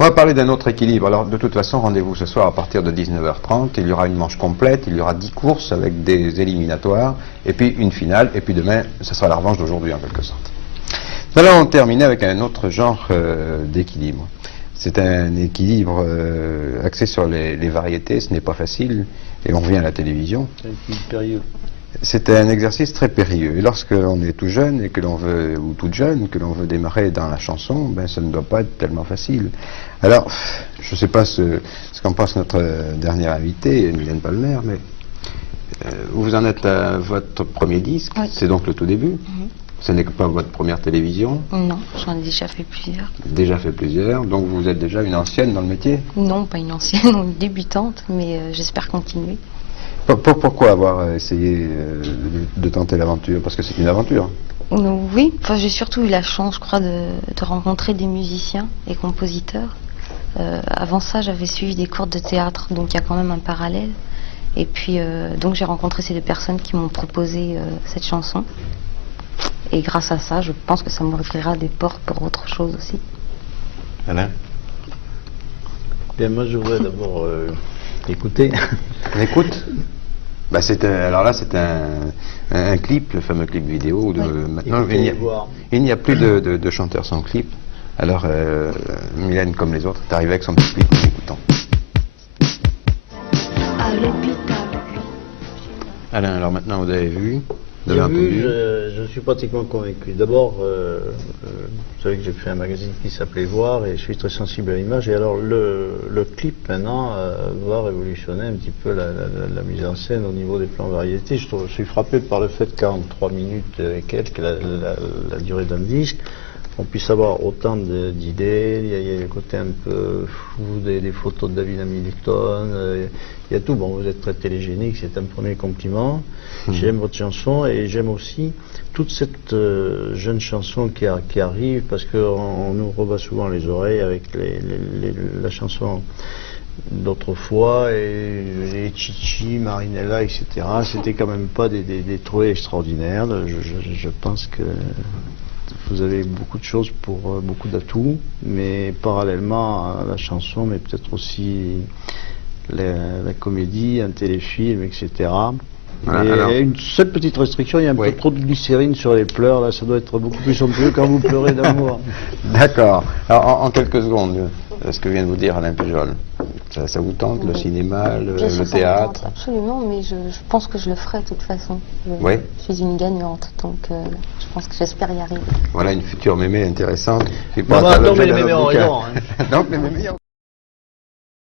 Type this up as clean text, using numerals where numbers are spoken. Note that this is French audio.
On va parler d'un autre équilibre. Alors, de toute façon, rendez-vous ce soir à partir de 19h30. Il y aura une manche complète, il y aura 10 courses avec des éliminatoires, et puis une finale, et puis demain, ce sera la revanche d'aujourd'hui en quelque sorte. Nous allons terminer avec un autre genre d'équilibre. C'est un équilibre axé sur les variétés, ce n'est pas facile, et on revient à la télévision. C'est un exercice très périlleux. Et lorsque l'on est tout jeune et que l'on veut, ou toute jeune, que l'on veut démarrer dans la chanson, ben ça ne doit pas être tellement facile. Alors, je ne sais pas ce qu'en pense notre dernière invitée, Mylène Palmer, mais vous en êtes à votre premier disque, oui. C'est donc le tout début. Ce n'est pas votre première télévision? Non, j'en ai déjà fait plusieurs. Déjà fait plusieurs, donc vous êtes déjà une ancienne dans le métier? Non, pas une ancienne, une débutante, mais j'espère continuer. Pourquoi avoir essayé de tenter l'aventure? Parce que c'est une aventure. Oui, enfin, j'ai surtout eu la chance, je crois, de rencontrer des musiciens et compositeurs. Avant ça, j'avais suivi des cours de théâtre, donc il y a quand même un parallèle. Et puis, donc j'ai rencontré ces deux personnes qui m'ont proposé cette chanson. Et grâce à ça, je pense que ça m'ouvrira des portes pour autre chose aussi. Alain? Bien, moi, je voudrais d'abord écouter. On écoute? Bah alors là, c'est un clip, le fameux clip vidéo. De, oui. Maintenant, il n'y a plus de chanteurs sans clip. Alors, Mylène, comme les autres, est arrivée avec son petit clip en écoutant. À l'hôpital. Alain, alors maintenant, vous avez vu? Je suis pratiquement convaincu. D'abord, vous savez que j'ai fait un magazine qui s'appelait Voir et je suis très sensible à l'image. Et alors le clip maintenant va révolutionner un petit peu la mise en scène au niveau des plans variétés. Je suis frappé par le fait qu'en 3 minutes et quelques, la durée d'un disque, on puisse avoir autant d'idées. Il y a le côté un peu fou des photos de David Hamilton, il y a tout. Bon, vous êtes très télégénique, c'est un premier compliment. J'aime votre chanson et j'aime aussi toute cette jeune chanson qui arrive, parce qu'on nous rebat souvent les oreilles avec la chanson d'autrefois, et les Chichi, Marinella, etc. C'était quand même pas des trouées extraordinaires. Je pense que vous avez beaucoup de choses pour beaucoup d'atouts, mais parallèlement à la chanson, mais peut-être aussi la comédie, un téléfilm, etc. Voilà, alors... une seule petite restriction, il y a un peu trop de glycérine sur les pleurs, là ça doit être beaucoup plus somptueux quand vous pleurez d'amour. D'accord. Alors en quelques secondes, ce que vient de vous dire Alain Pujol, ça vous tente, le cinéma, le théâtre? Absolument, mais je pense que je le ferai de toute façon. Je suis une gagnante, donc je pense que j'espère y arriver. Voilà une future mémé intéressante. Non, mais les mémés ont raison. Donc les mémés